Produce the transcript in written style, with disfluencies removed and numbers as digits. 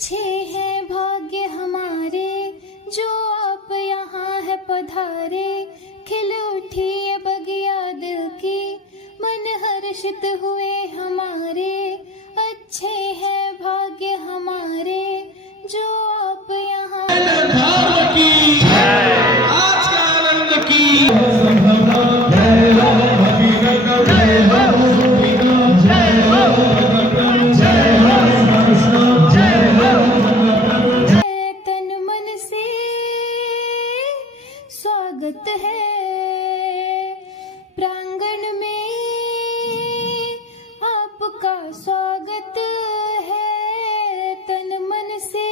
अच्छे हैं भाग्य हमारे जो आप यहाँ है पधारे। खिल उठी ये बगिया दिल की मन हर्षित हुए हमारे। अच्छे हैं भाग्य हमारे जो आप यहाँ स्वागत है प्रांगण में आपका स्वागत है तन मन से।